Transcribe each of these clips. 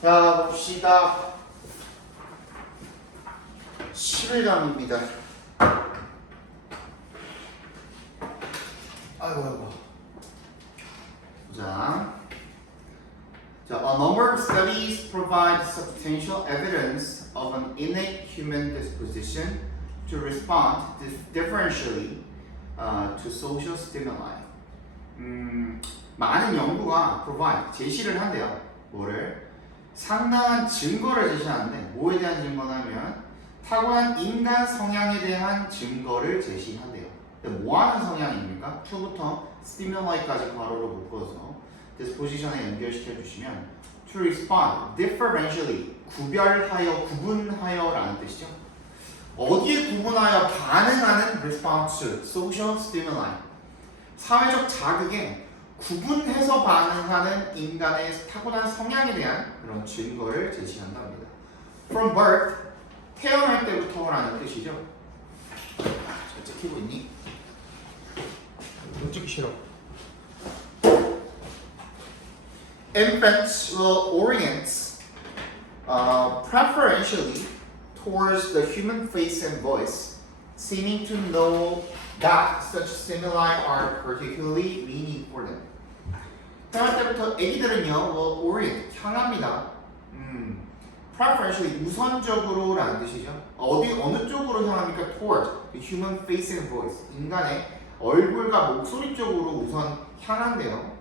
자, 봅시다. 11강입니다. 아이고. 자, a number of studies provide substantial evidence of an innate human disposition to respond differentially to social stimuli. 많은 연구가 제시를 한대요. 뭐를? 상당한 증거를 제시하는데 뭐에 대한 증거냐면 타고난 인간 성향에 대한 증거를 제시한대요. 뭐 하는 성향입니까? 2부터 stimul이까지 괄호로 묶어서 disposition에 연결시켜 주시면 to respond differentially 구분하여 라는 뜻이죠. 어디에 구분하여 반응하는 response to social stimuli 사회적 자극에 구분해서 반응하는 인간의 타고난 성향에 대한 그런 증거를 제시한다 합니다. From birth, 태어날 때부터라는 뜻이죠. 잘 찍히고 있니? 못 찍기 싫어. Infants will orient preferentially towards the human face and voice, seeming to know that such stimuli are particularly meaning for them. 태어날 때부터 아기들은요, will orient, 향합니다. preferentially, 우선적으로라는 뜻이죠. 어느 쪽으로 향합니까? Towards the human face and voice. 인간의 얼굴과 목소리 쪽으로 우선 향한대요.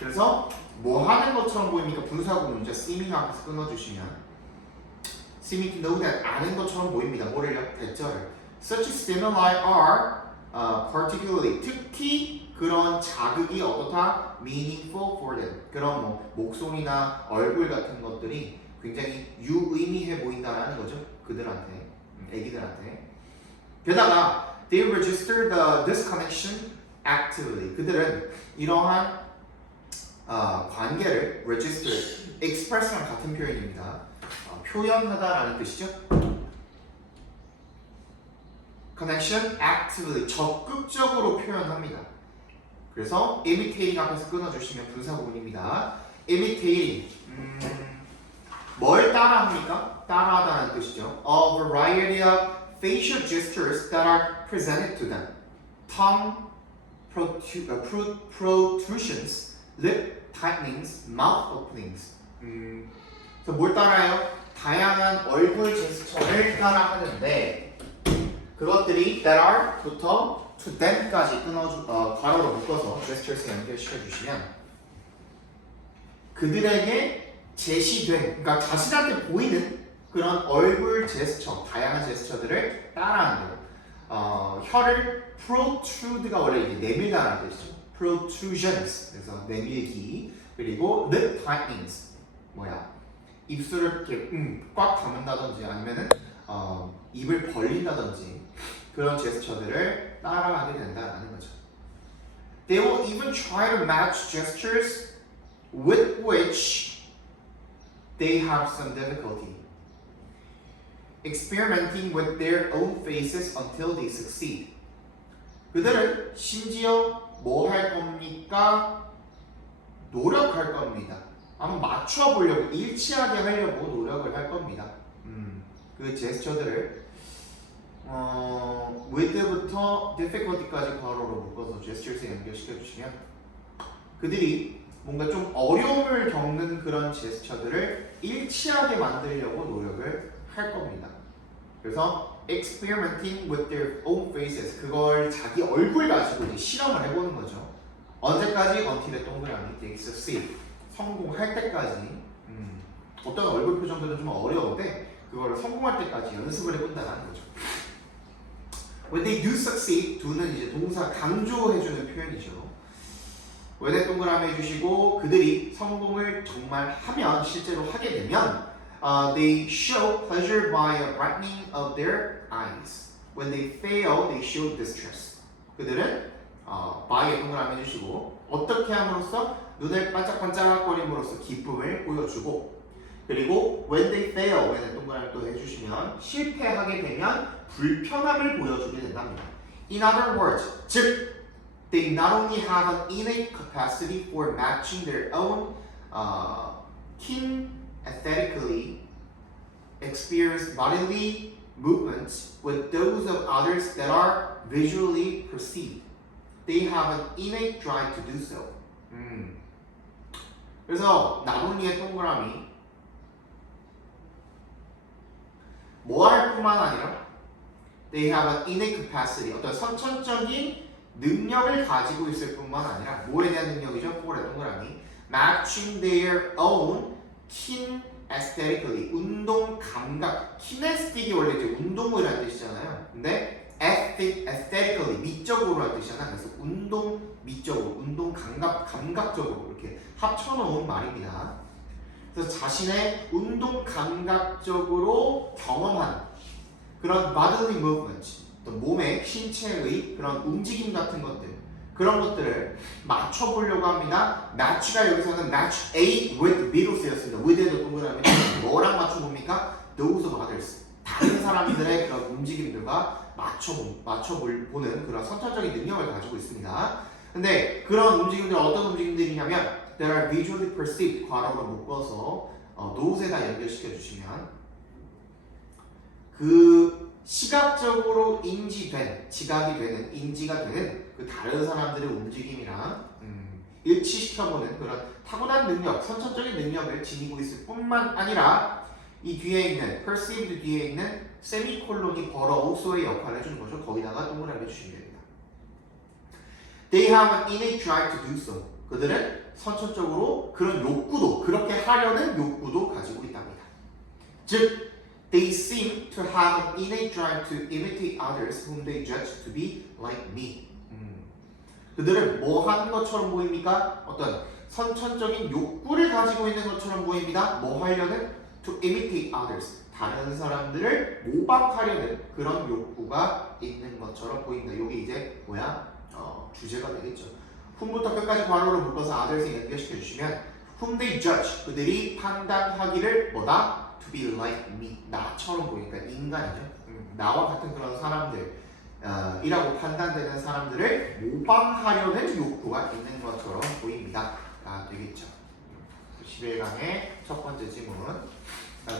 그래서 뭐 하는 것처럼 보입니까? 분사구문이죠. seeming 앞에서 끊어주시면 seeming to know that 아는 것처럼 보입니다. 뭐를요? 대절을. Such stimuli are particularly 특히 그런 자극이 어떻다? meaningful for them. 그런 뭐 목소리나 얼굴 같은 것들이 굉장히 유의미해 보인다라는 거죠. 그들한테, 애기들한테. 게다가 they register this connection actively. 그들은 이러한 관계를 register, express랑 같은 표현입니다. 표현하다라는 뜻이죠. connection actively, 적극적으로 표현합니다. 그래서 imitating 앞에서 끊어주시면 분사구문입니다. imitating, 뭘 따라합니까? 따라하다는 뜻이죠. A variety of facial gestures that are presented to them. tongue protrusions, lip tightenings, mouth openings. 그래서 뭘 따라해요? 다양한 얼굴 제스처를 따라하는데 그것들이 that are부터 to them까지 괄호로 묶어서 gestures에 연결시켜 주시면 그들에게 제시된, 그러니까 자신한테 보이는 그런 얼굴 제스처, 다양한 제스처들을 따라하는 거예요. 혀를 protrude가 원래 이제 내밀다라는 뜻이죠. protrusions, 그래서 내밀기. 그리고 lip tightenings, 입술을 이렇게 꽉 다문다든지 아니면은 입을 벌린다든지 그런 제스처들을 따라하게 된다는 거죠. They will even try to match gestures with which they have some difficulty, experimenting with their own faces until they succeed. 그들은 심지어 뭐 할 겁니까? 노력할 겁니다. 한번 맞춰보려고, 일치하게 하려고 노력을 할 겁니다. 그 제스처들을 with부터 difficulty까지 괄호로 묶어서 gestures에 연결시켜 주시면 그들이 뭔가 좀 어려움을 겪는 그런 제스처들을 일치하게 만들려고 노력을 할 겁니다. 그래서 experimenting with their own faces, 그걸 자기 얼굴 가지고 이제 실험을 해보는 거죠. 언제까지? until의 동그라미 they succeed, 성공할 때까지. 어떤 얼굴 표정들은 좀 어려운데 그거를 성공할 때까지 연습을 해본다는 거죠. When they do succeed, do는 이제 동사 강조해주는 표현이죠. when에 동그라미 해주시고 그들이 성공을 정말 하면, 실제로 하게 되면 they show pleasure by a brightening of their eyes. When they fail, they show distress. 그들은 by에 동그라미 해주시고 어떻게 함으로써? 눈을 반짝반짝거림으로써 기쁨을 보여주고, 그리고 when they fail, when에 동그라미 또 해주시면 실패하게 되면 불편함을 보여주게 된답니다. In other words, 즉 they not only have an innate capacity for matching their own kinesthetic experience bodily movements with those of others that are visually perceived. They have an innate drive to do so. 그래서 나뭇잎의 동그라미 뭐 할 뿐만 아니라 they have an innate capacity, 어떤 선천적인 능력을 가지고 있을 뿐만 아니라 뭐에 대한 능력이죠? for의 동그라미 matching their own kinesthetically, 운동 감각, kinesthetic이 원래 이제 운동이라는 뜻이잖아요. 근데 aesthetically, 미적으로라는 뜻이잖아요. 그래서 운동 미적으로, 운동 감각적으로 이렇게 합쳐놓은 말입니다. 그래서 자신의 운동 감각적으로 경험한 그런 bodily movement, 어떤 몸의 신체의 그런 움직임 같은 것들, 그런 것들을 맞춰보려고 합니다. match가 여기서는 match A with B로 쓰였습니다. with에도 동그라미 뭐랑 맞춰봅니까? those of others, 다른 사람들의 그런 움직임들과 맞춰보는 그런 선천적인 능력을 가지고 있습니다. 근데 그런 움직임들 어떤 움직임들이냐면 that are visually perceived, 괄호로 묶어서 thos에다 연결시켜 주시면 그 시각적으로 인지된, 지각이 되는, 인지가 되는 그 다른 사람들의 움직임이랑 일치시켜보는 그런 타고난 능력, 선천적인 능력을 지니고 있을 뿐만 아니라 이 뒤에 있는, perceived 뒤에 있는 세미콜론이 벌어오소의 역할을 해주는 거죠. 거기다가 동그라미 해주시면 됩니다. They have an innate drive to do so. 그들은 선천적으로 그런 욕구도, 그렇게 하려는 욕구도 가지고 있답니다. 즉, they seem to have an innate drive to imitate others whom they judge to be like me. 그들은 뭐 하는 것처럼 보입니까? 어떤 선천적인 욕구를 가지고 있는 것처럼 보입니다. 뭐 하려는? To imitate others. 다른 사람들을 모방하려는 그런 욕구가 있는 것처럼 보인다. 이게 이제 뭐야? 주제가 되겠죠. whom부터 끝까지 괄호로 묶어서 others에 연결시켜 주시면 whom they judge. 그들이 판단하기를 뭐다? To be like me. 나처럼 보이니까 인간이죠. 나와 같은 그런 사람들. 이라고 판단되는 사람들을 모방하려는 욕구가 있는 것처럼 보입니다. 되겠죠. 11강의 첫 번째 질문.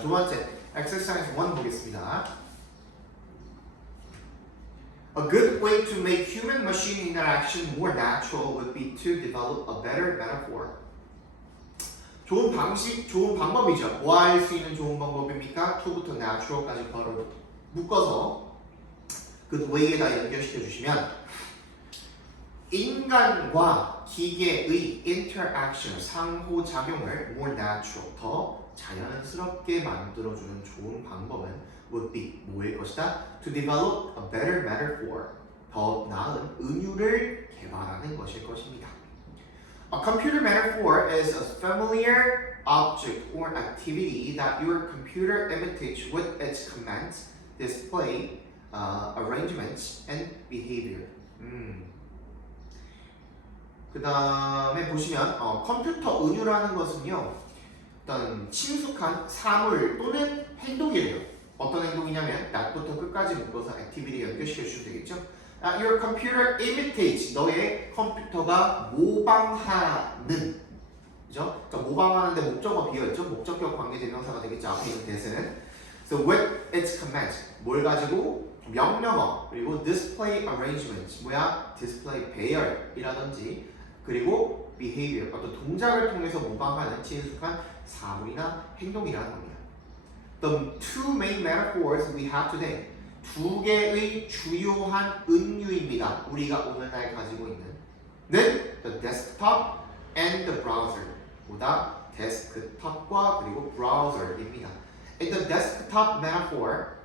두 번째, exercise 1 보겠습니다. A good way to make human-machine interaction more natural would be to develop a better metaphor. 좋은 방식, 좋은 방법이죠. 뭐 할 수 있는 좋은 방법입니까? to부터 natural까지 바로 묶어서 그 way에다 연결시켜 주시면 인간과 기계의 interaction, 상호작용을 more natural, 더 자연스럽게 만들어주는 좋은 방법은 would be 뭐일 것이다? To develop a better metaphor, 더 나은 은유를 개발하는 것일 것입니다. A computer metaphor is a familiar object or activity that your computer imitates with its commands, display, arrangements, and behavior. 그 다음에 보시면 컴퓨터 은유라는 것은요, 어떤 친숙한 사물 또는 행동이에요. 어떤 행동이냐면 that부터 끝까지 묶어서 activity에 연결시켜 주시면 되겠죠. Your computer imitates, 너의 컴퓨터가 모방하는, 그죠? 그러니까 모방하는데 목적어 비어있죠. 목적격 관계대명사가 되겠죠. 앞에 있는 대세는. So with its commands, 뭘 가지고? 명령어, 그리고 display arrangements, 뭐야? display 배열이라든지, 그리고 behavior, 어떤 동작을 통해서 모방하는 친숙한 사물이나 행동이라는 겁니다. The two main metaphors we have today, 두 개의 주요한 은유입니다. 우리가 오늘날 가지고 있는 the desktop and the browser, 보다 데스크탑과 그리고 브라우저입니다. In the desktop metaphor,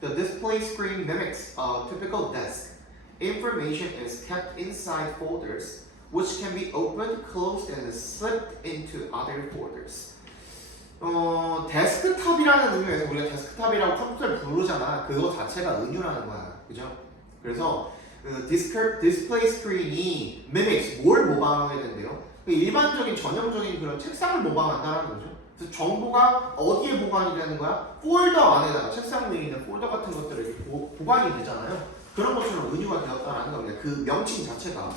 the display screen mimics a typical desk. Information is kept inside folders, which can be opened, closed, and slipped into other folders. 데스크탑이라는 의미에서 우리가 데스크탑이라고 컴퓨터를 부르잖아. 그거 자체가 은유라는 거야. 그죠? 그래서 그 디스플레이 스크린이 mimics, 뭘 모방하게 된대요? 일반적인 전형적인 그런 책상을 모방한다는 거죠. 그래서 정보가 어디에 보관이 되는 거야? 폴더 안에다가, 책상 위에 있는 폴더 같은 것들을 보관이 되잖아요. 그런 것처럼 은유가 되었다는 겁니다. 그 명칭 자체가.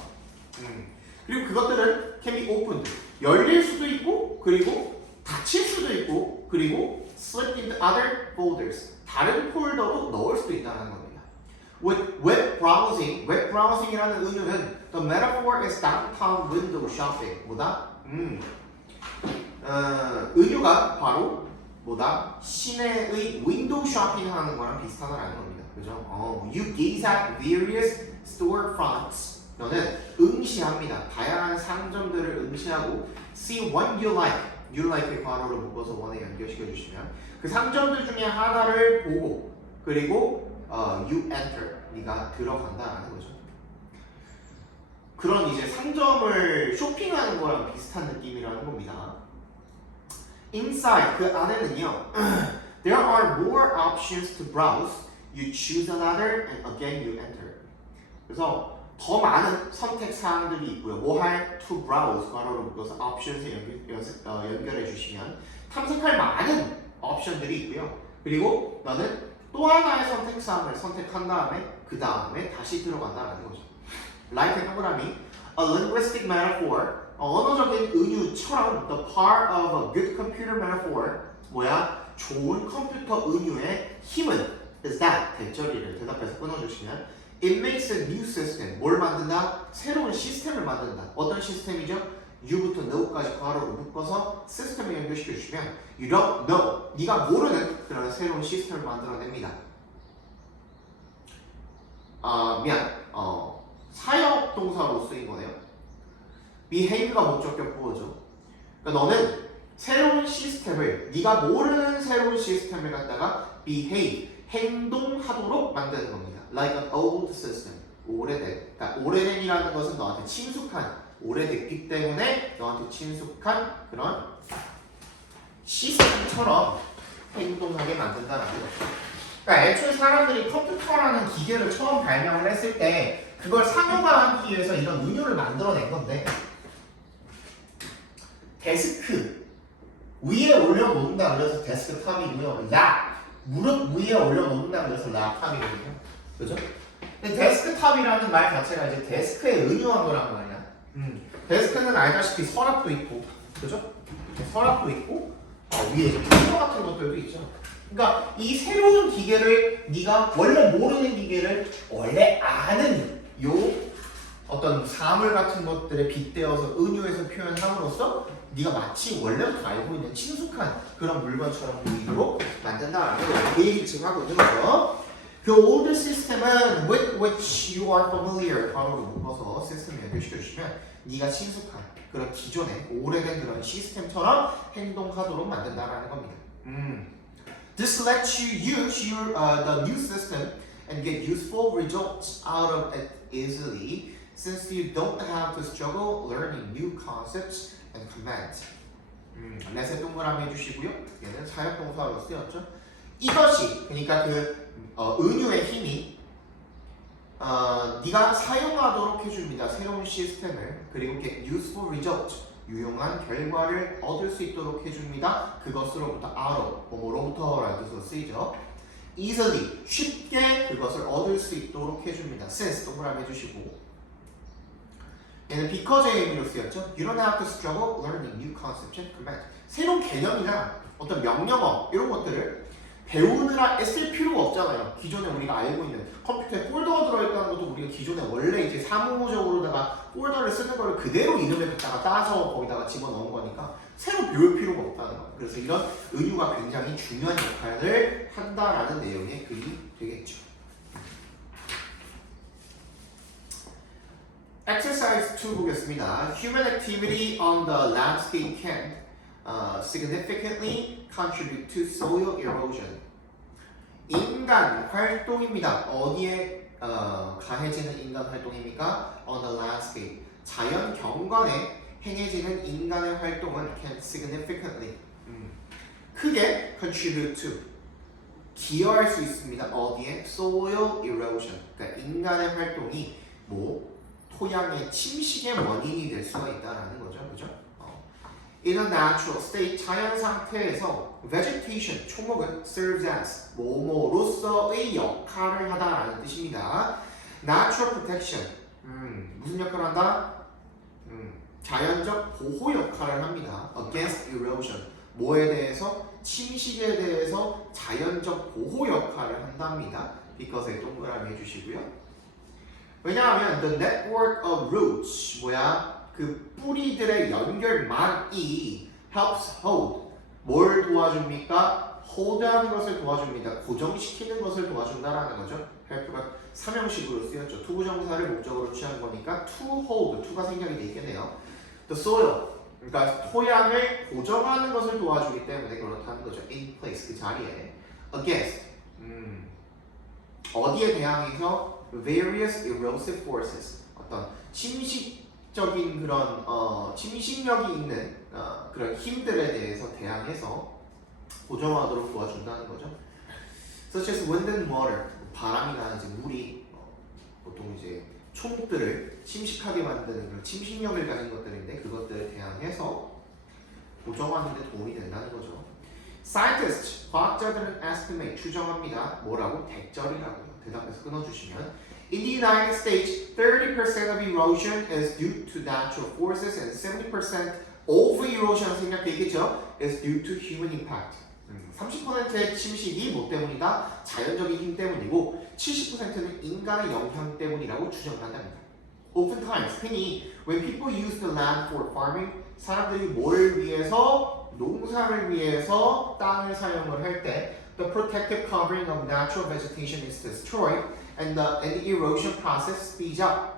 그리고 그것들은 can be opened, 열릴 수도 있고, 그리고 닫힐 수도 있고, 그리고 slip into other folders. 다른 폴더로 넣을 수도 있다는 겁니다. With web browsing이라는 은유는 the metaphor is downtown window shopping. 뭐다? 은유가 바로 뭐다? 시내의 윈도우 쇼핑하는 거랑 비슷하다는 겁니다. 그죠? You gaze at various storefronts. 너는 응시합니다. 다양한 상점들을 응시하고 see what you like. You like의 괄호를 묶어서 원에 연결시켜 주시면 그 상점들 중에 하나를 보고 그리고 you enter. 네가 들어간다라는 거죠. 그런 이제 상점을 쇼핑하는 거랑 비슷한 느낌이라는 겁니다. Inside 그 안에는요. There are more options to browse. You choose another and again you enter. 그래서 더 많은 선택 사항들이 있고요. 뭐 할? To browse 괄호로 묶어서 options에 연결해 주시면 탐색할 많은 옵션들이 있고요. 그리고 너는 또 하나의 선택 사항을 선택한 다음에 그 다음에 다시 들어간다는 거죠. Like 동그라미 A linguistic metaphor 언어적인 은유처럼 the part of a good computer metaphor 뭐야? 좋은 컴퓨터 은유의 힘은 is that 대절이를 대답해서 끊어주시면 It makes a new system 뭘 만든다? 새로운 시스템을 만든다. 어떤 시스템이죠? U부터 know까지 괄호로 묶어서 시스템에 연결시켜 주시면 You don't know 네가 모르는 그런 새로운 시스템을 만들어냅니다. 사역 동사로 쓰인 거네요. behave가 목적격 보호죠. 그러니까 너는 새로운 시스템을 네가 모르는 새로운 시스템을 갖다가 behave 행동하도록 만드는 겁니다. Like an old system 오래된 그러니까 오래된이라는 것은 너한테 친숙한 오래됐기 때문에 너한테 친숙한 그런 시스템처럼 행동하게 만든다는 거죠. 그러니까 애초에 사람들이 컴퓨터라는 기계를 처음 발명을 했을 때 그걸 상용화하기 위해서 이런 은유를 만들어낸 건데 데스크 위에 올려놓는다 그래서 데스크탑이고요. 랍 무릎 위에 올려놓는다 그래서 랍탑이거든요. 그죠? 근데 데스크탑이라는 말 자체가 이제 데스크에 은유한 거란 말이야. 데스크는 알다시피 서랍도 있고, 그죠? 서랍도 있고, 위에 이제 컴퓨터 같은 것들도 있죠. 그러니까 이 새로운 기계를 네가 원래 모르는 기계를 원래 아는 요 어떤 사물 같은 것들에 빗대어서 은유해서 표현함으로써 네가 마치 원래부터 알고 있는 친숙한 그런 물건처럼 보이도록 만든다라는 걸 그 얘기를 지금 하고 있는 거죠. 그 old system은 with which you are familiar 바로 묶어서 시스템을 연결시켜 주시면 네가 친숙한 그런 기존의 오래된 그런 시스템처럼 행동하도록 만든다라는 겁니다. This lets you use the new system and get useful results out of it easily since you don't have to struggle learning new concepts and commands. 렛에 동그라미 해주시고요. 얘는 사역동사로 쓰였죠. 이것이 그러니까 그 은유의 힘이 네가 사용하도록 해줍니다. 새로운 시스템을 그리고 get useful results 유용한 결과를 얻을 수 있도록 해줍니다. 그것으로부터 out of 뭐로부터라는 뜻으로 쓰이죠. easily 쉽게 그것을 얻을 수 있도록 해줍니다. since 동그라미 해주시고 얘는 because의 의미로 쓰였죠. You don't have to struggle learning new concepts and commands. 새로운 개념이나 어떤 명령어 이런 것들을 배우느라 애쓸 필요가 없잖아요. 기존에 우리가 알고 있는 컴퓨터에 폴더가 들어있다는 것도 우리가 기존에 원래 이제 사무적으로다가 폴더를 쓰는 걸 그대로 이름을 갖다가 따서 거기다가 집어넣은 거니까 새로 배울 필요가 없다는 거예요. 그래서 이런 은유가 굉장히 중요한 역할을 한다라는 내용의 글이 되겠죠. Exercise 2 보겠습니다. Human activity on the landscape can significantly contribute to soil erosion. 인간 활동입니다. 어디에 가해지는 인간 활동입니까? On the landscape. 자연 경관에 행해지는 인간의 활동은 can significantly 크게 contribute to 기여할 수 있습니다. 어디에? soil erosion. 그러니까 인간의 활동이 뭐 토양의 침식의 원인이 될 수가 있다라는 거죠. 그죠? In a natural state, 자연 상태에서 vegetation, 초목은 serves as, 뭐뭐로서의 역할을 하다라는 뜻입니다. Natural protection, 무슨 역할을 한다? 자연적 보호 역할을 합니다. Against erosion, 뭐에 대해서? 침식에 대해서 자연적 보호 역할을 한답니다. because에 동그라미 해주시고요. 왜냐하면 the network of roots 뭐야? 그 뿌리들의 연결망이 helps hold 뭘 도와줍니까? hold하는 것을 도와줍니다. 고정시키는 것을 도와준다라는 거죠. help가 삼형식으로 쓰였죠. 투부정사를 목적으로 취한 거니까 to hold, to가 생략이 돼 있겠네요. the soil 그러니까 토양을 고정하는 것을 도와주기 때문에 그렇다는 거죠. in place 그 자리에 against 어디에 대항해서 various erosive forces 어떤 침식적인 그런 침식력이 있는 그런 힘들에 대해서 대항해서 고정하도록 도와준다는 거죠. such as wind and water 바람이나 이제 물이 보통 이제 초목들을 침식하게 만드는 그런 침식력을 가진 것들인데 그것들에 대항해서 고정하는 데 도움이 된다는 거죠. Scientists, 과학자들은 estimate, 추정합니다. 뭐라고? 대절이라고요. 대답해서 끊어주시면 In the United States, 30% of erosion is due to natural forces and 70% of erosion 생략돼 있겠죠? is due to human impact. 30%의 침식이 뭐 때문이다? 자연적인 힘 때문이고 70%는 인간의 영향 때문이라고 추정한답니다. Oftentimes, 흔히 when people use the land for farming, 사람들이 뭘 위해서? 농사를 위해서 땅을 사용을 할 때 the protective covering of natural vegetation is destroyed and the erosion process speeds up.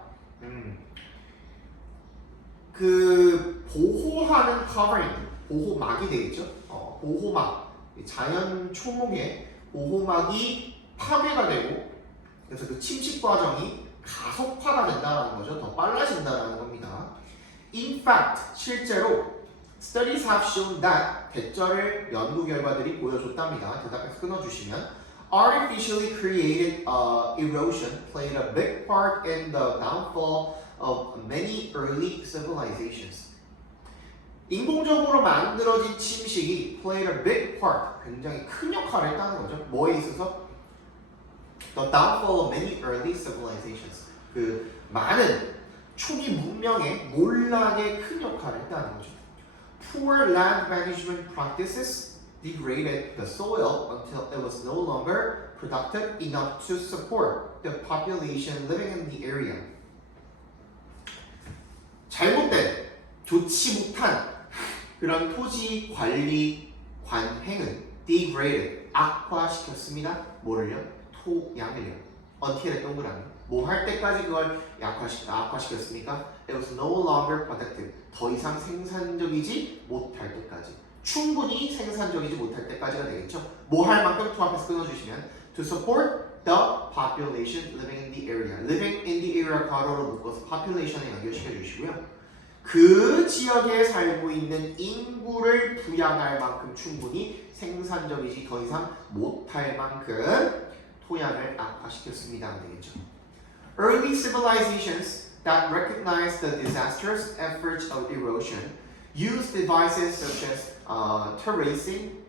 그 보호하는 covering, 보호막이 되겠죠? 보호막, 자연 초목의 보호막이 파괴가 되고 그래서 그 침식 과정이 가속화가 된다는 거죠. 더 빨라진다는 겁니다. In fact, 실제로 Studies have shown that 대절을 연구 결과들이 보여줬답니다. 대답해서 끊어주시면 Artificially created erosion played a big part in the downfall of many early civilizations. 인공적으로 만들어진 침식이 played a big part, 굉장히 큰 역할을 했다는 거죠. 뭐에 있어서? The downfall of many early civilizations. 그 많은 초기 문명의 몰락에 큰 역할을 했다는 거죠. Poor land management practices degraded the soil until it was no longer productive enough to support the population living in the area. 잘못된, 좋지 못한 그런 토지 관리 관행은 degraded, 악화시켰습니다. 뭐를요? 토양을요. until의 동그라미. 뭐 할 때까지 그걸 악화시켰습니까? It was no longer productive. 더 이상 생산적이지 못할 때까지. 충분히 생산적이지 못할 때까지가 되겠죠. 뭐 할 만큼 to 앞에서 끊어주시면 to support the population living in the area. living in the area 괄호로 묶어서 population에 연결시켜 주시고요. 그 지역에 살고 있는 인구를 부양할 만큼 충분히 생산적이지 더 이상 못할 만큼 토양을 악화시켰습니다. 되겠죠. Early civilizations that recognized the disastrous efforts of erosion used devices such as terracing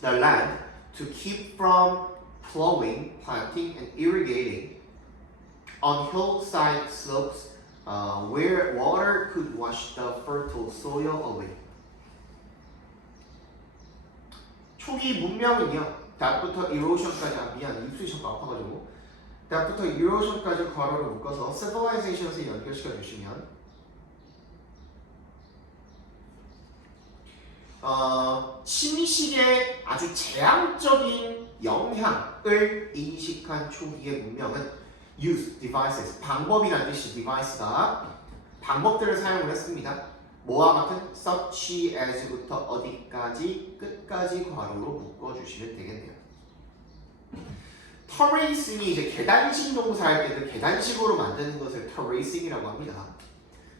the land to keep from plowing, planting, and irrigating on hillside slopes where water could wash the fertile soil away. 초기 문명은요, that부터 erosion까지, 미안, 입술이 자꾸 아파가지고 that부터 erosion까지 괄호를 묶어서 civilizations에 연결시켜 주시면 침식의 아주 제한적인 영향을 인식한 초기의 문명은 use, devices, 방법이라는 뜻이 device가 방법들을 사용을 했습니다. 뭐와 같은 such as부터 어디까지 끝까지 괄호로 묶어주시면 되겠네요. terracing이 이제 계단식 농사할 때 그 계단식으로 만드는 것을 terracing이라고 합니다.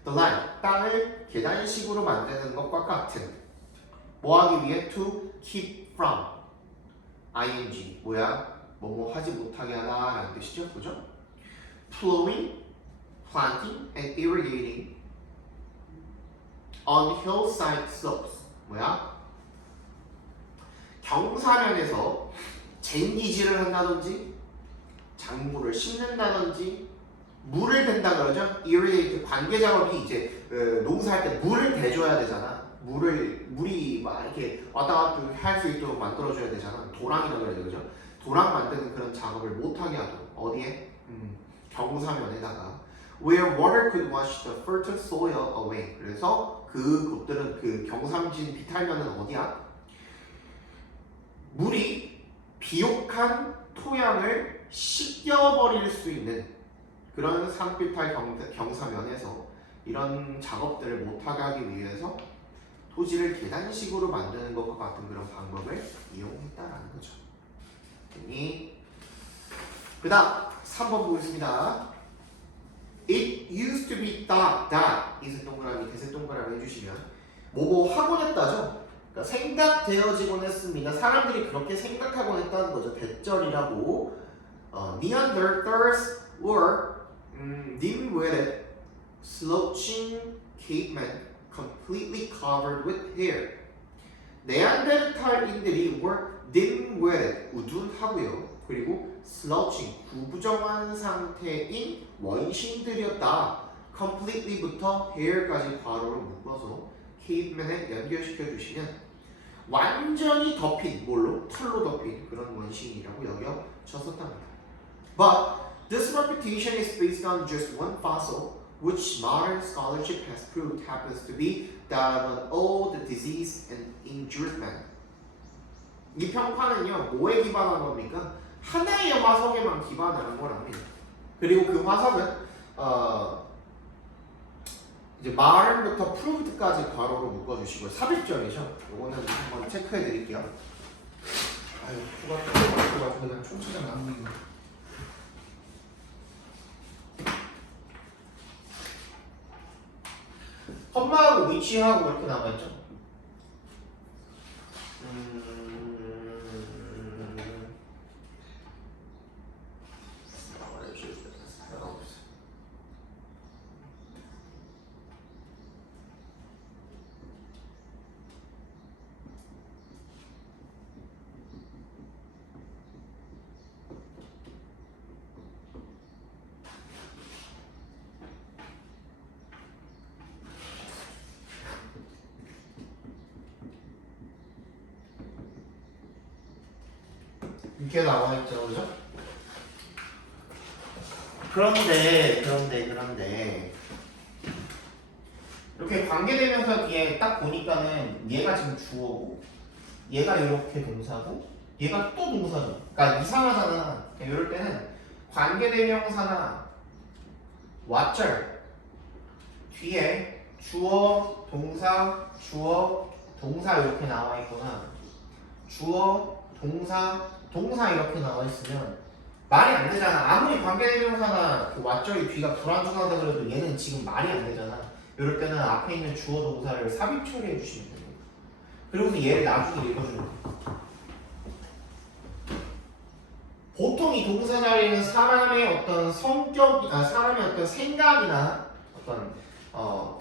The land, 땅을 계단식으로 만드는 것과 같은 뭐 하기 위해? To keep from ing 뭐야? 뭐뭐 하지 못하게 하다 라는 뜻이죠. 그죠? Plowing, planting, and irrigating on hillside slopes 뭐야? 경사면에서 쟁기질을 한다든지 작물을 심는다든지 물을 댄다 그러죠. irrigate 관계 작업이 이제 농사할 때 물을 대줘야 되잖아. 물이 막 이렇게 왔다 갔다 할 수 있도록 만들어줘야 되잖아. 도랑이라고 그래야 되죠. 도랑 만드는 그런 작업을 못하게 하도록 어디에? 경사면에다가 where water could wash the fertile soil away. 그래서 그곳들은 그 경삼진 비탈면은 어디야? 물이 비옥한 토양을 씻겨버릴 수 있는 그런 산비탈 경사면에서 이런 작업들을 못하게 하기 위해서 토지를 계단식으로 만드는 것과 같은 그런 방법을 이용했다라는 거죠. 그 다음 3번 보겠습니다. It used to be thought that 이색 동그라미 대색 동그라미 해주시면 뭐뭐 하곤 했다죠. 그러니까 생각되어지곤 했습니다. 사람들이 그렇게 생각하곤 했다는 거죠. 대절이라고. Neanderthals were dim-witted, slouching cavemen completely covered with hair. 네안데르탈인들이 were dim-witted, 우둔하고요. 그리고 slouching, 구부정한 상태인 원시인들이었다. completely부터 hair까지 괄호로 묶어서 caveman에 연결시켜 주시면 완전히 덮인, 뭘로? 털로 덮인 그런 원시인이라고 여겨졌었답니다. But this reputation is based on just one fossil, which modern scholarship has proved happens to be that of an old, diseased, and injured man. 이 평판은요, 뭐에 기반한 겁니까? 하나의 화석에만 기반하는 거랍니다. 그리고 그 화석은 이제 말부터 proved까지 괄호로 묶어주시고요. 삽입절이죠. 이거는 한번 체크해 드릴게요. 아유, 코가 뚫려가지고 그냥 총체장 남는 거. 컴마하고 위치하고 이렇게 남아있죠. 이렇게 나와있죠, 그죠? 그런데 이렇게 관계대명사 뒤에 딱 보니까는 얘가 지금 주어고 얘가 이렇게 동사고 얘가 또 동사죠. 그러니까 이상하잖아. 이럴 때는 관계대명사나 왓절 뒤에 주어, 동사, 주어, 동사 이렇게 나와있거나 주어, 동사 이렇게 나와 있으면 말이 안 되잖아. 아무리 관계대명사나 그 왓절이 뒤가 불완전하다 그래도 얘는 지금 말이 안 되잖아. 이럴 때는 앞에 있는 주어 동사를 삽입 처리해 주시면 됩니다. 그리고서 얘를 나중에 읽어주는 거예요. 보통 이 동사 자리에는 사람의 어떤 성격, 사람의 어떤 생각이나 어떤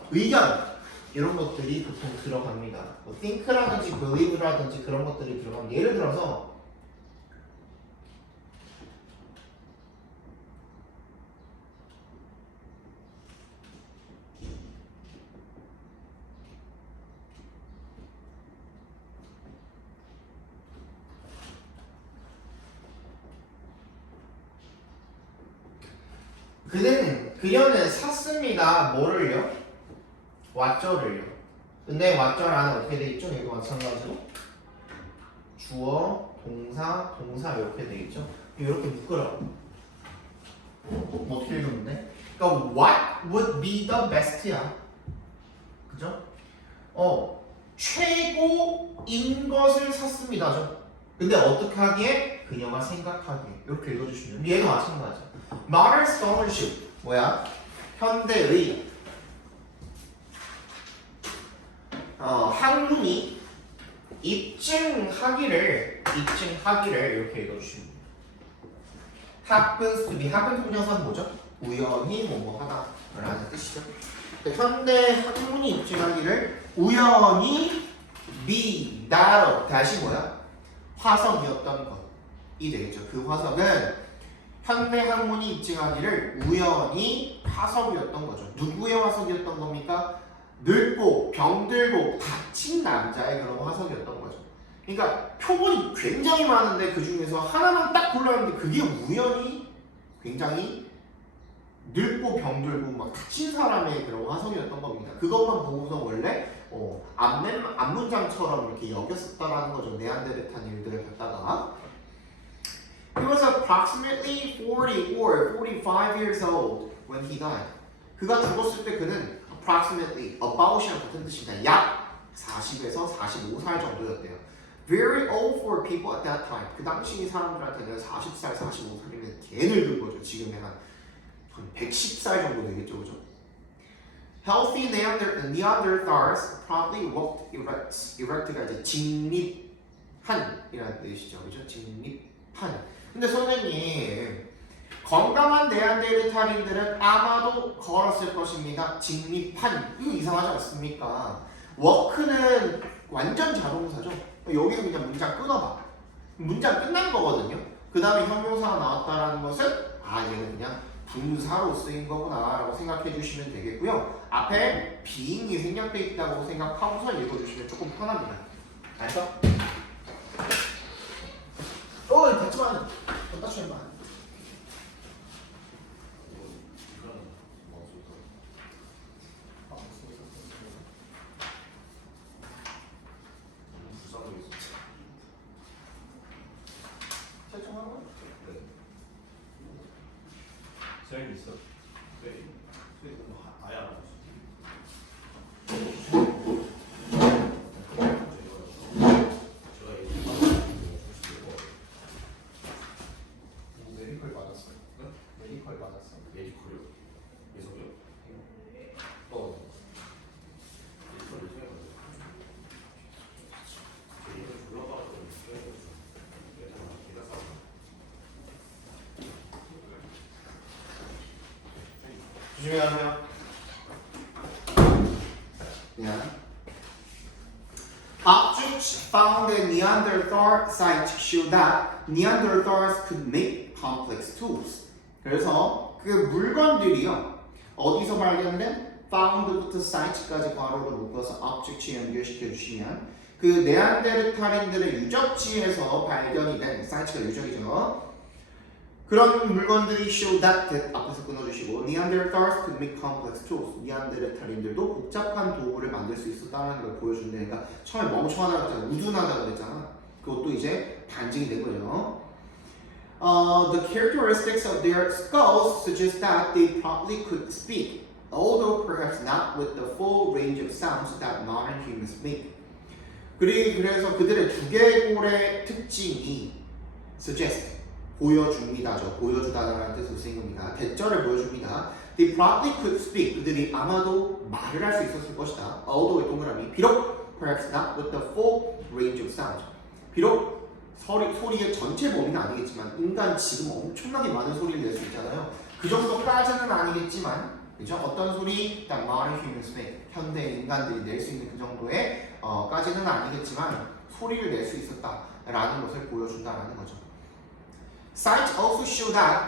의견 이런 것들이 보통 들어갑니다. 뭐 think라든지 believe라든지 그런 것들이 들어가면 예를 들어서 그녀는 샀습니다. 뭐를요? 왓절을요. 근데 왓절 안에 어떻게 돼 있죠? 이거 마찬가지로 주어, 동사 이렇게 돼 있죠. 이렇게 묶으라고. 어떻게 읽었는데? 그러니까 what would be the best야. 그죠? 최고인 것을 샀습니다죠. 근데 어떻게 하기에? 그녀가 생각하기에. 이렇게 읽어주시면 얘도 마찬가지야. Modern scholarship 뭐야? 현대의 학문이 입증하기를 이렇게 읽어주시면 돼요. happens to be happen 동명사는 뭐죠? 우연히 뭐뭐하다 라는 뜻이죠. 현대 학문이 입증하기를 우연히 be that of 다시 뭐야? 화석이었던 것이 되겠죠. 그 화석은 현대 학문이 입증하기를 우연히 화석이었던 거죠. 누구의 화석이었던 겁니까? 늙고 병들고 다친 남자의 그런 화석이었던 거죠. 그러니까 표본이 굉장히 많은데 그 중에서 하나만 딱 골랐는데 그게 우연히 굉장히 늙고 병들고 막 다친 사람의 그런 화석이었던 겁니다. 그것만 보고서 원래 앞문장처럼 이렇게 여겼었다라는 거죠. 네안데르탈 일들을 갖다가. He was approximately 40 or 45 years old when he died. 그가 죽었을 때 그는 approximately, about이랑 같은 뜻입니다. 약 40에서 45살 정도였대요. Very old for people at that time. 그 당시 사람들한테는 40살, 45살이면 개 늙은 거죠. 지금의 한 110살 정도 되겠죠, 그죠? Healthy Neanderthals probably walked erect. Erect가 이제 직립한이라는 뜻이죠, 그죠? 직립한. 근데 선생님, 건강한 네안데르탈인들은 아마도 걸었을 것입니다. 직립한. 이거 이상하지 않습니까? 워크는 완전 자동사죠. 여기서 그냥 문장 끊어봐. 문장 끝난 거거든요. 그 다음에 형용사가 나왔다라는 것은 얘는 그냥 분사로 쓰인 거구나 라고 생각해 주시면 되겠고요. 앞에 being이 생략돼 있다고 생각하고서 읽어주시면 조금 편합니다. 알았어? 다치면 다치면 안 돼. 쌤 있어? 네. 쌤 아예 안 왔어. 메디컬 맞았어요. 메디컬 맞았어. 메디컬이요? 예석이요? 메디컬을 쌤 메디컬 졸라봐서 조심히 가세요. Objects found in Neanderthal sites show that Neanderthals could make complex tools. 그래서 그 물건들이요 어디서 발견된? found부터 sites까지 괄호를 묶어서 object에 연결시켜 주시면 그 네안데르탈인들의 유적지에서 발견이 된 sites가 유적이죠. 그런 물건들이 show that 앞에서 끊어주시고 Neanderthals could make complex tools. 네안데르탈인들도 복잡한 도구를 만들 수 있었다는 걸 보여준대. 그러니까 처음에 멍청하다고 했잖아. 우둔하다고 그랬잖아. 그것도 이제 반증이 된 거죠. The characteristics of their skulls suggest that they probably could speak, although perhaps not with the full range of sounds that modern humans make. 그래서 그들의 두개골의 특징이 suggest 보여줍니다죠. 보여주다라는 뜻으로 쓰인 겁니다. 대절을 보여줍니다. They probably could speak. 그들이 아마도 말을 할 수 있었을 것이다. although 동그라미. 비록 perhaps not with the full range of sound. 비록 소리의 전체 범위는 아니겠지만 인간 지금 엄청나게 많은 소리를 낼 수 있잖아요. 그 정도까지는 아니겠지만 그죠? 어떤 소리? that modern humans make. 현대 인간들이 낼 수 있는 그 정도의 까지는 아니겠지만 소리를 낼 수 있었다라는 것을 보여준다라는 거죠. Sites also show that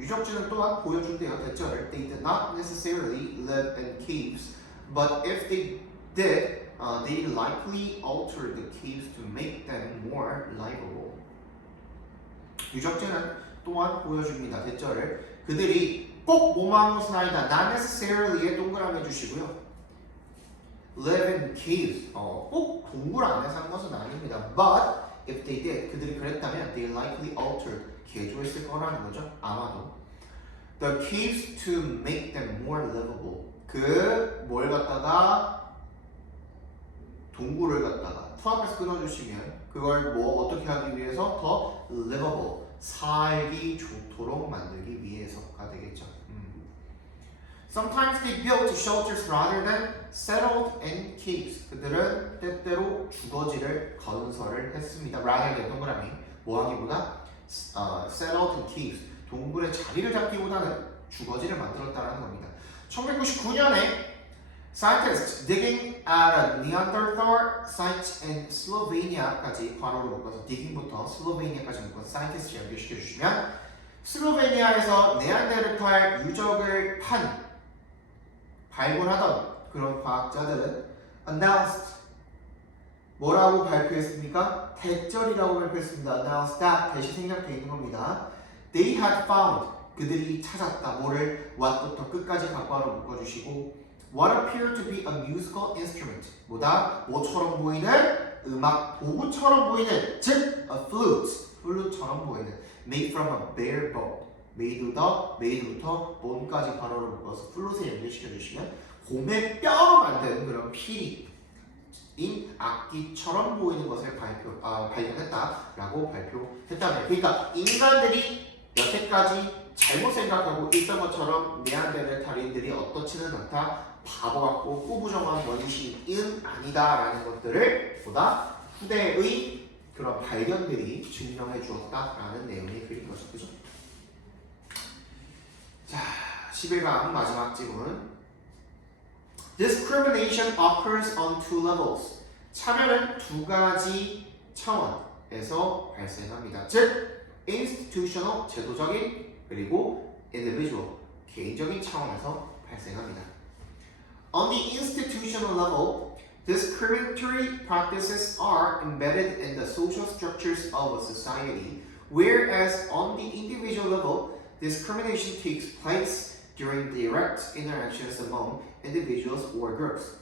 유적지는 또한 보여준대요. 대절을 They did not necessarily live in caves, but if they did, they likely altered the caves to make them more livable. 유적지는 또한 보여줍니다. 대절을 그들이 꼭 뭐뭐한 것은 아니다. Not necessarly에 동그라미 해주시고요. Live in caves. 꼭 동굴 안에 사는 것은 아닙니다. But if they did, 그들이 그랬다면 they likely altered, 개조했을 거라는 거죠. 아마도. The caves to make them more livable. 뭘 갖다가 동굴을 갖다가 to 앞에서 끊어주시면 그걸 어떻게 하기 위해서 더 livable, 살기 좋도록 만들기 위해서가 되겠죠. Sometimes they built shelters rather than settled in caves. 그들은 때때로 주거지를 건설을 했습니다. rather than 동그라미 뭐하기보다 settled in caves. 동굴의 자리를 잡기보다는 주거지를 만들었다는 겁니다. 1999년에 scientists digging at a Neanderthal site in Slovenia까지 괄호를 묶어서 digging부터 슬로베니아까지 묶어서 scientist를 연결시켜 주시면 슬로베니아에서 네안데르탈 유적을 발굴하던 그런 과학자들은 announced 뭐라고 발표했습니까? 대절이라고 발표했습니다. announced that 대시 생략되어 있는 겁니다. They had found 그들이 찾았다. 뭐를 what부터 끝까지 각과로 묶어주시고 what appeared to be a musical instrument 뭐다? 뭐처럼 보이는 음악 도구처럼 보이는 즉 a flute 플룻처럼 보이는 made from a bare bone made부터 bone까지 괄호를 묶어서 플룻에 연결시켜 주시면 곰의 뼈로 만든 그런 피리 인 악기처럼 보이는 것을 발견했다라고 발표했다면 그러니까 인간들이 여태까지 잘못 생각하고 있던 것처럼 네안데르탈인들이 어떻지는 않다 바보 같고 꾸부정한 원시인은 아니다라는 것들을 보다 후대의 그런 발견들이 증명해 주었다라는 내용이 그린 거죠. 그죠? 자, 11강 마지막 지문 Discrimination occurs on two levels. 차별은 두 가지 차원에서 발생합니다. 즉, institutional, 제도적인, 그리고 individual, 개인적인 차원에서 발생합니다. On the institutional level, discriminatory practices are embedded in the social structures of a society, whereas on the individual level, discrimination takes place during direct interactions among individuals or groups.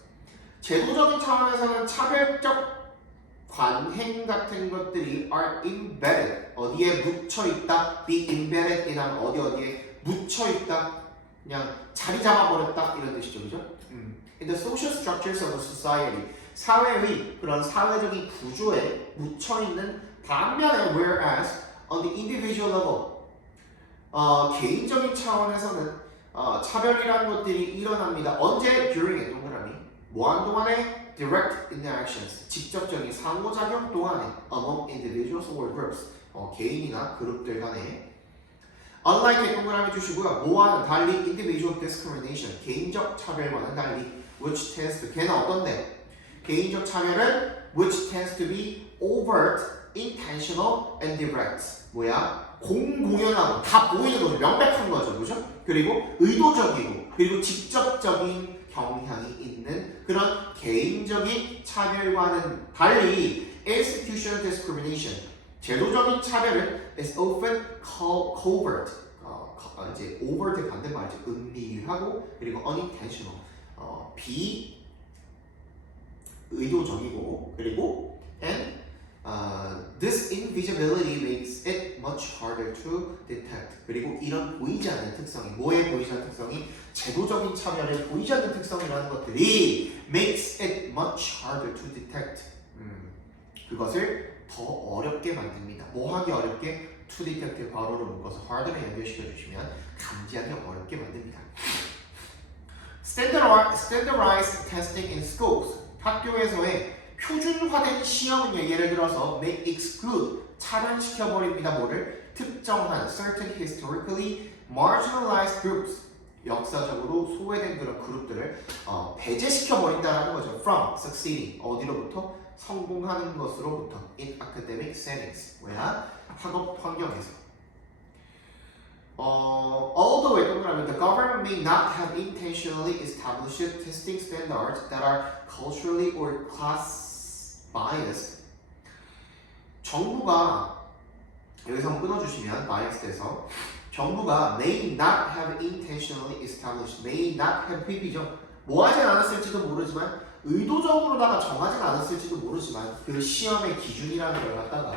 제도적인 차원에서는 차별적 관행 같은 것들이 are embedded 어디에 묻혀 있다. be embedded 이란 어디에 묻혀 있다. 그냥 자리 잡아버렸다 이런 뜻이죠, 그죠? In the social structures of a society 사회의 그런 사회적인 구조에 묻혀 있는 반면에 whereas on the individual level 개인적인 차원에서는 차별이라는 것들이 일어납니다. 언제? during의 동그라미 뭐한 동안에? direct interactions 직접적인 상호작용 동안에 among individuals or groups 개인이나 그룹들 간에 unlike 동그라미 주시고요. 뭐와는 달리 individual discrimination 개인적 차별과는 달리 which tends to 걔는 어떤데? 개인적 차별은 which tends to be overt, intentional, and direct 뭐야? 공공연하고 다 보이는 거죠. 명백한 거죠. 그죠? 그리고 의도적이고 그리고 직접적인 경향이 있는 그런 개인적인 차별과는 달리 institutional discrimination 제도적인 차별은 is often covert 이제 overt의 반대말이죠. 은밀하고 그리고 unintentional 비의도적이고 그리고 and this invisibility makes it much harder to detect. 그리고 이런 보이지 않는 특성이 뭐에 보이지 않는 특성이 제도적인 차별에 보이지 않는 특성이라는 것들이 makes it much harder to detect. 그것을 더 어렵게 만듭니다. 뭐 하기 어렵게? to detect 괄호를 묶어서 harder에 연결시켜 주시면 감지하기 어렵게 만듭니다. Standardized testing in schools 학교에서의 표준화된 시험은요. 예를 들어서 may exclude 차단시켜버립니다. 뭐를? 특정한 certain historically marginalized groups 역사적으로 소외된 그런 그룹들을 배제시켜버린다는 거죠. From succeeding 어디로부터? 성공하는 것으로부터 in academic settings 뭐야? 학업 환경에서 although the government may not have intentionally established testing standards that are culturally or class biased 정부가 여기서 한번 끊어주시면 biased에서 정부가 may not have intentionally established may not have 회비죠 뭐 하진 않았을지도 모르지만 의도적으로다가 정하진 않았을지도 모르지만 그 시험의 기준이라는 걸 갖다가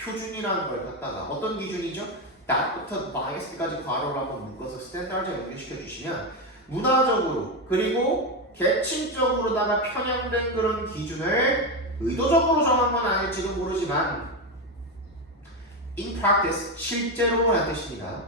표준이라는 걸 갖다가 어떤 기준이죠? that부터 bias까지 괄호를 한번 묶어서 스탠다드에 연결시켜 주시면 문화적으로 그리고 계층적으로다가 편향된 그런 기준을 의도적으로 정한 건 아닐지도 모르지만 in practice 실제로라는 뜻입니다.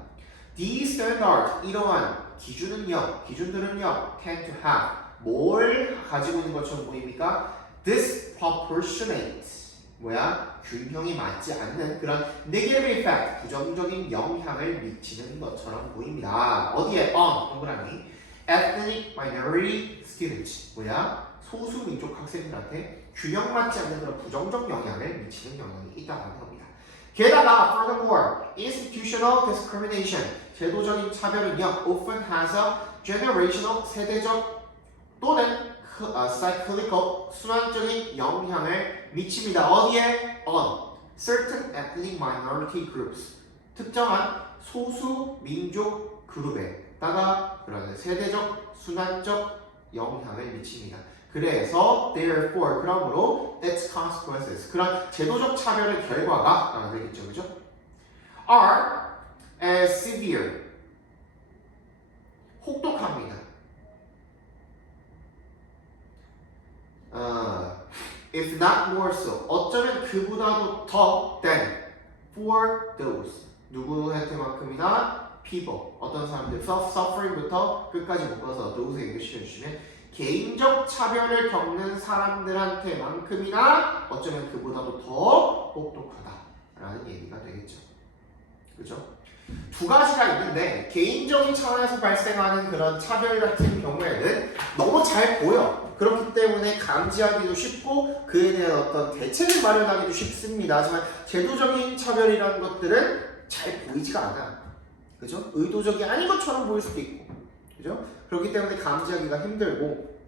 These standards 이러한 기준들은요 tend to have 뭘 가지고 있는 것처럼 보입니까? disproportionate 뭐야? 균형이 맞지 않는 그런 negative effect 부정적인 영향을 미치는 것처럼 보입니다. 어디에? on 동그라미 ethnic minority students 뭐야? 소수민족 학생들한테 균형 맞지 않는 그런 부정적 영향을 미치는 영향이 있다는 겁니다. 게다가 furthermore institutional discrimination 제도적인 차별은요 often has a generational 세대적 또는 cyclical 순환적인 영향을 미칩니다. 어디에? on certain ethnic minority groups 특정한 소수 민족 그룹에다가 그런 세대적 순환적 영향을 미칩니다. 그래서 therefore 그러므로 its consequences 그런 제도적 차별의 결과가 되겠죠, 그죠? are as severe 혹독합니다. if not more so 어쩌면 그보다도 더 than for those 누구한테만큼이나 people 어떤 사람들 suffering부터 끝까지 묶어서 those에게 씌워주시면 개인적 차별을 겪는 사람들한테만큼이나 어쩌면 그보다도 더 혹독하다라는 얘기가 되겠죠. 그죠? 두 가지가 있는데 개인적인 차원에서 발생하는 그런 차별 같은 경우에는 너무 잘 보여. 그렇기 때문에 감지하기도 쉽고 그에 대한 어떤 대책을 마련하기도 쉽습니다. 하지만 제도적인 차별이라는 것들은 잘 보이지가 않아. 그죠? 의도적이 아닌 것처럼 보일 수도 있고. 그죠? 그렇기 때문에 감지하기가 힘들고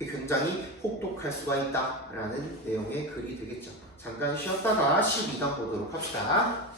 굉장히 혹독할 수가 있다라는 내용의 글이 되겠죠. 잠깐 쉬었다가 12강 보도록 합시다.